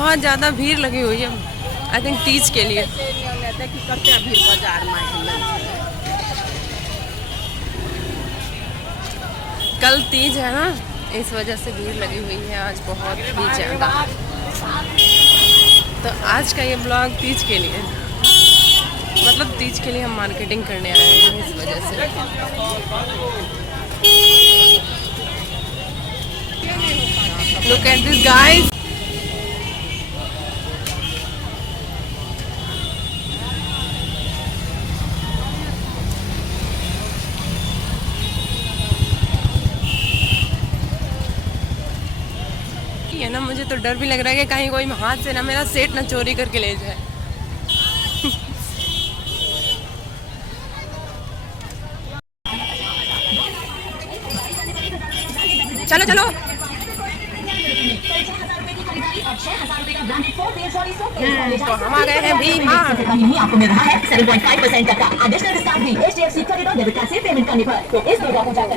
बहुत ज़्यादा भीड़ लगी हुई है, आई थिंक तीज के लिए। कल तीज है ना, इस वजह से भीड़ लगी हुई है आज बहुत ही ज़्यादा। तो आज का ये ब्लॉग तीज के लिए, मतलब तीज के लिए हम मार्केटिंग करने आए हैं इस वजह से। Look at this guys. है ना, मुझे तो डर भी लग रहा है कि कहीं कोई हाथ से ना मेरा सेट ना चोरी करके ले जाए। चलो चलो। तो हम आ गए हैं V-Mart। आपको मिल रहा है 7.5% तक का एडिशनल डिस्काउंट भी HDFC खरीदो डेबिट कार्ड से पेमेंट करने पर। तो इस जगह को जाकर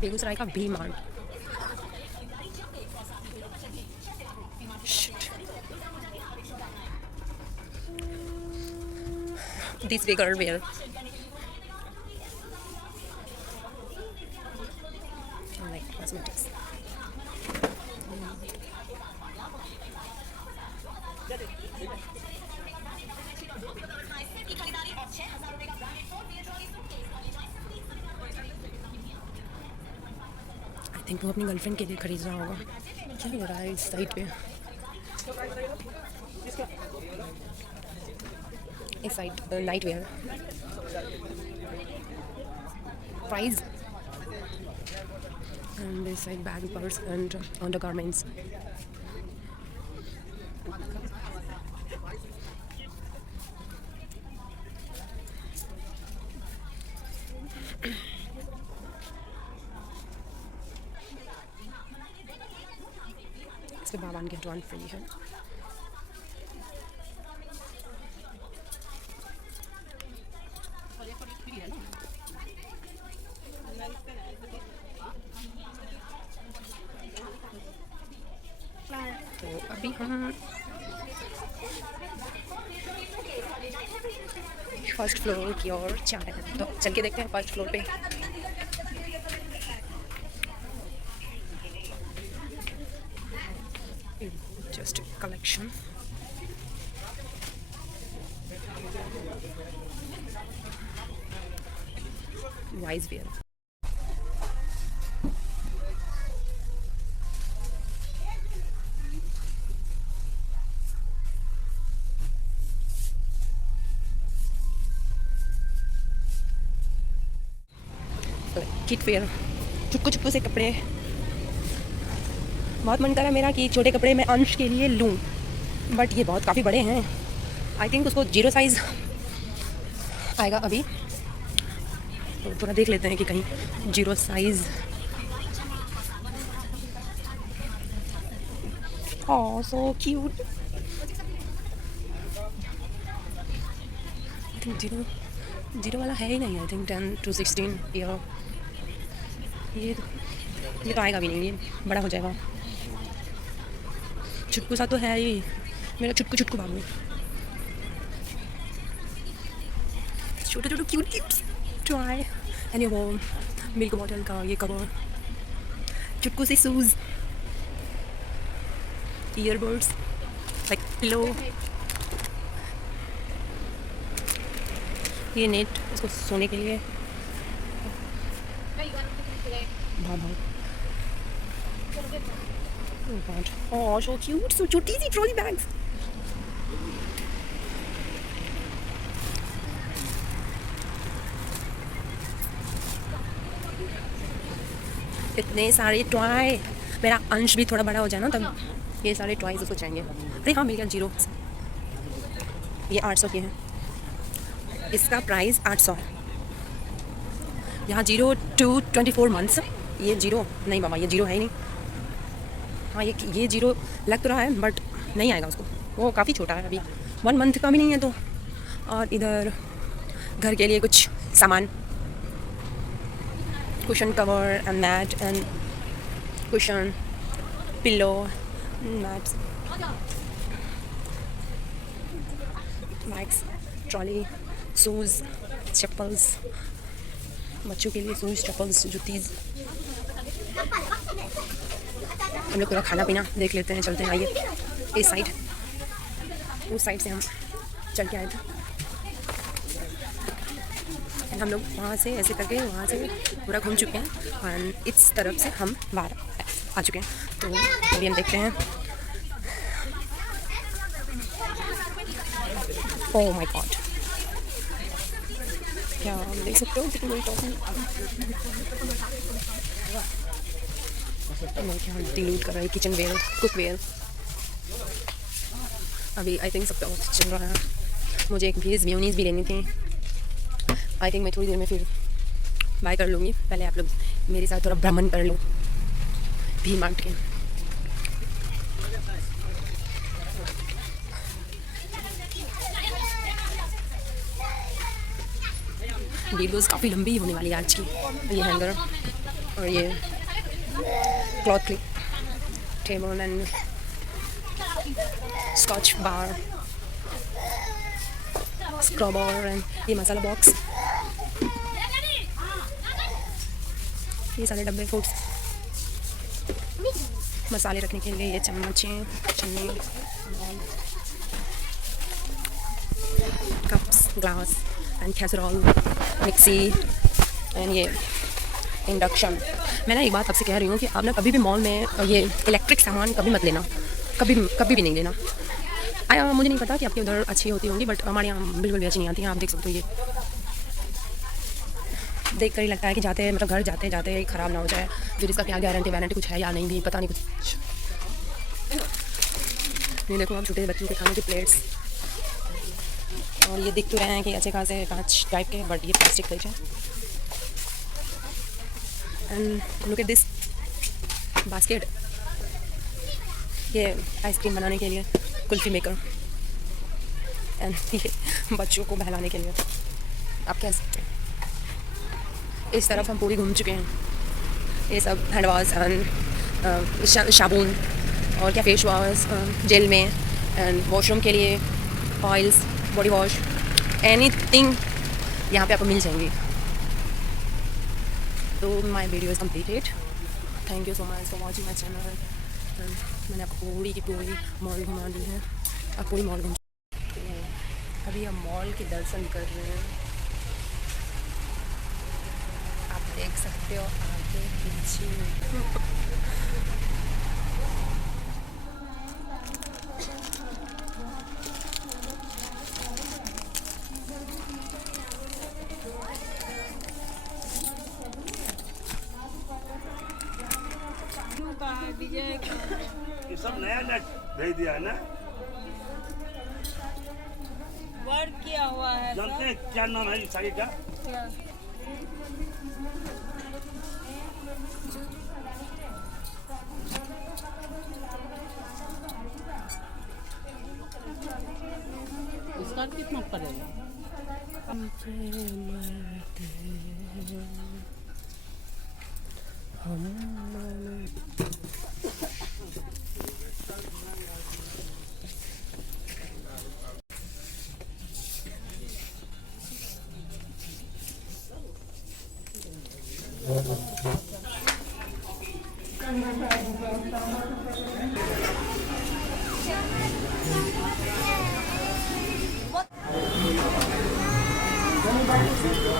बेगूसराय का V-Mart। This bigger wear. Like cosmetics. I think वो अपनी गर्लफ्रेंड के लिए खरीद रहा होगा। क्या हो रहा है इस साइड पे? इस side night where price, and this side bag, purse and undergarments. इसके बाद 1 get 1 फ्री है। तो अभी हम फर्स्ट फ्लोर की ओर जा रहे हैं, तो चल के देखते हैं फर्स्ट फ्लोर पे। Just collection, wise wear. Kids wear, चुटकू चुटकू से कपड़े। बहुत मन करा मेरा कि छोटे कपड़े मैं अंश के लिए लूँ, बट ये बहुत काफ़ी बड़े हैं। आई थिंक उसको 0 साइज़ आएगा अभी, तो थोड़ा देख लेते हैं कि कहीं 0 size. Oh so cute. I think 0 वाला है ही नहीं। I think 10 to 16 year. ये तो आएगा भी नहीं, ये बड़ा हो जाएगा। छुटकू सा तो है ही, मेरा छुटकू छुटकू बाबू। छोटे छोटे क्यूट गिफ्ट्स ट्राई। एंड ये वो मिल्क बॉटल का ये कवर, चुटकू से शूज़, ईयरबड्स, लाइक पिलो, ये नेट उसको सोने के लिए, बहुत बहुत oh so cute, so छोटी सी ट्रॉली बैग्स। इतने सारे टॉय, मेरा अंश भी थोड़ा बड़ा हो जाए ना तब ये सारे टॉयज उसको चाहिए। अरे हाँ मिल गया जीरो, ये 800 के हैं, इसका प्राइस 800 है। यहाँ 0 to 24 मंथ्स, ये जीरो नहीं बाबा, ये जीरो है ही नहीं। हाँ ये जीरो लग तो रहा है बट नहीं आएगा उसको, वो काफ़ी छोटा है अभी, 1 मंथ का भी नहीं है तो। और इधर घर के लिए कुछ सामान, cushion cover and mat and cushion, pillow, mats, bags, trolley, shoes, chappals, बच्चों के लिए शूज़, चप्पल्स, जूतीज़। हम लोग पूरा खाना पीना देख लेते हैं, चलते हैं, आइए इस साइड, उस साइड से हम चल के आए थे। हम लोग वहाँ से ऐसे करके वहाँ से पूरा घूम चुके हैं और इस तरफ से हम बाहर आ चुके हैं। तो अभी हम देखते हैं। ओह माय गॉड, क्या आप देख सकते हो कितनी बड़ी टॉफी, क्या डिलूट कर रहा है, किचन वेयर, कुक वेयर। अभी आई थिंक सब चल रहा है। मुझे एक वेज मेयोनीज भी लेनी थी, आई थिंक मैं थोड़ी देर में फिर बाय कर लूँगी। पहले आप लोग मेरे साथ थोड़ा भ्रमण कर लो भी मार्ट के। वीडियोस काफ़ी लंबी होने वाली है आज की। ये हैंगर और ये cloth clip, table and scotch bar, scrubber and ये मसाला बॉक्स, ये सारे डब्बे फूड्स, मसाले रखने के लिए ये चम्मचें, छन्नी, cups, glass and casserole, mixie and ये इंडक्शन। मैं ना एक बात आपसे कह रही हूँ कि आप ना कभी भी मॉल में ये इलेक्ट्रिक सामान कभी मत लेना, कभी भी नहीं लेना। मुझे नहीं पता कि आपके उधर अच्छी होती होंगी बट हमारे यहाँ बिल्कुल भी अच्छी नहीं आती हैं। आप देख सकते हो, ये देख कर ही लगता है कि जाते मतलब घर जाते जाते ख़राब ना हो जाए। फिर इसका क्या गारंटी कुछ है या नहीं भी पता नहीं कुछ। ये देखो आप, छोटे बच्चों के खाने की प्लेट्स, और ये दिख तो रहे हैं कि अच्छे खासे कांच टाइप के बट ये प्लास्टिक प्लेट है। And look at this basket, ये आइसक्रीम बनाने के लिए, कुल्फ़ी मेकर, एंड ये बच्चों को बहलाने के लिए। आप कह सकते हैं इस तरफ हम पूरी घूम चुके हैं। ये सब हैंड वॉश एंड साबुन और क्या फेस वॉश, जेल में एंड वॉशरूम के लिए ऑयल्स, बॉडी वॉश, एनीथिंग यहाँ पे आपको मिल जाएंगी। तो my video is completed. Thank you so much for watching my channel. मैंने आपको पूरी की पूरी मॉल घुमा दी है। आप पूरी मॉल घूम चुके हैं। अभी हम मॉल के दर्शन कर रहे हैं। आप देख सकते हो आगे पीछे। ये सब नया नेट भेज दिया है ना, वर्क किया हुआ है जानते हैं क्या नाम है इस साड़ी का? इसका कितना पड़ेगा?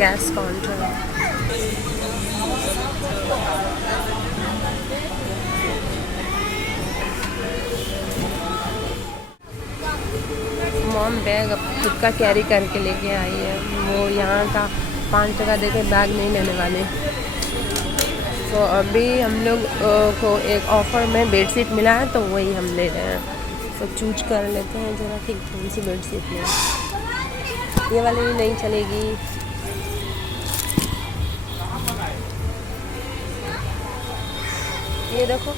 Cash counter. मॉम बैग अब खुद का कैरी करके लेके आई है। वो यहाँ का 5 टका देके बैग नहीं लेने वाले। तो अभी हम लोग को एक ऑफ़र में बेडशीट मिला है तो वही हम ले रहे हैं। तो चूज कर लेते हैं ज़रा कि कौन सी बेडशीट लें। ये वाली नहीं चलेगी। ये देखो,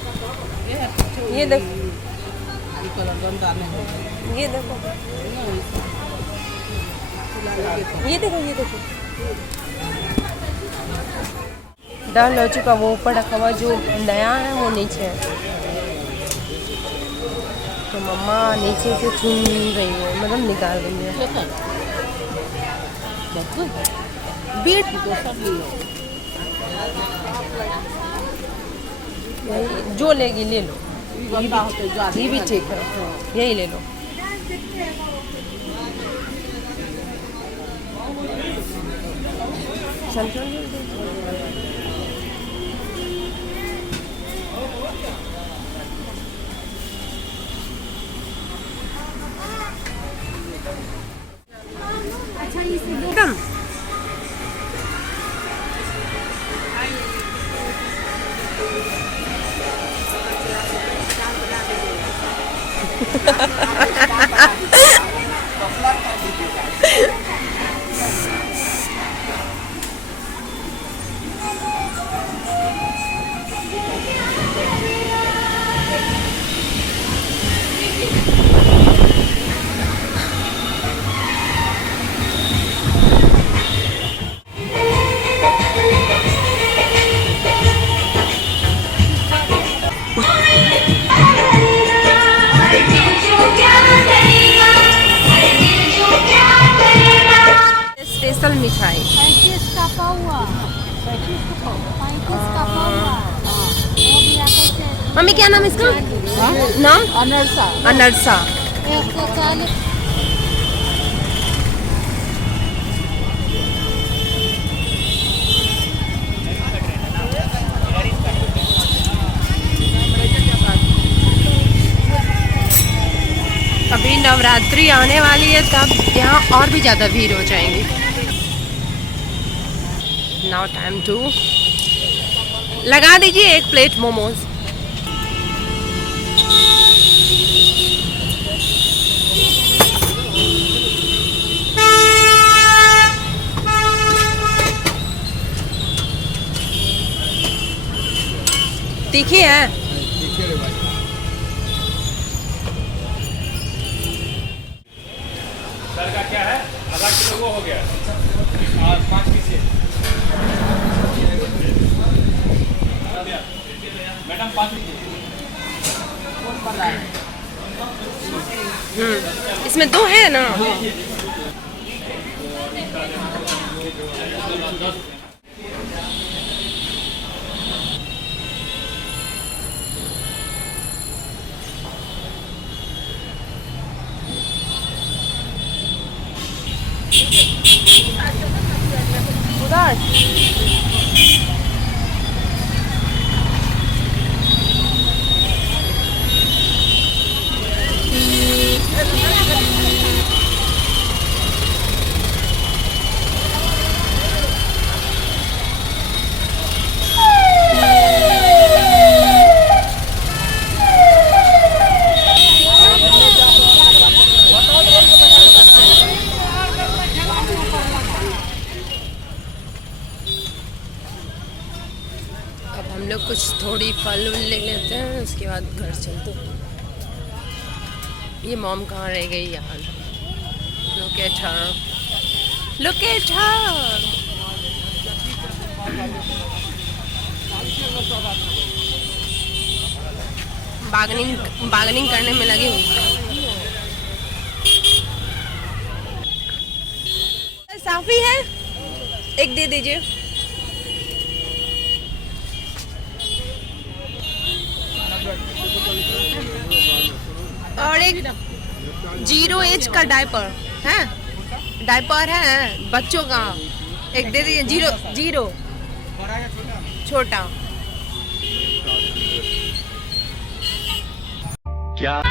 ये देखो, ये देखो, ये देखो, ये देखो। डल हो चुका, वो ऊपर रखा हुआ, जो नया है वो नीचे है। तो मम्मा नीचे से चुन रही है, मतलब निकाल रही है। बीट यही जो लेगी ले लो। ये भी ठीक है, यही ले लो। चल चल एकदम। स्पेशल मिठाई 35 का पावा, 35 का पावा। वो भी आके मम्मी क्या नाम इसका? नाम अनरसा अनरसा। 140। अभी नवरात्रि आने वाली है तब यहाँ और भी ज़्यादा भीड़ हो जाएगी। नाउ टाइम टू लगा दीजिए 1 प्लेट मोमोज। तीखी है। सर का क्या है? आधा किलो वो हो गया और 5 पीस। मैडम 5 इसमें 2 है ना? उधर हम लोग कुछ थोड़ी फल ले लेते हैं, उसके बाद घर चलते हैं। ये मॉम कहाँ रह गई यार? Look at her. Look at her. Bargaining करने में लगी हुई। साफी है, एक दे दीजिए। एक 0 एज का डायपर है, डायपर है बच्चों का, एक दे दीजिए। 0 छोटा। क्या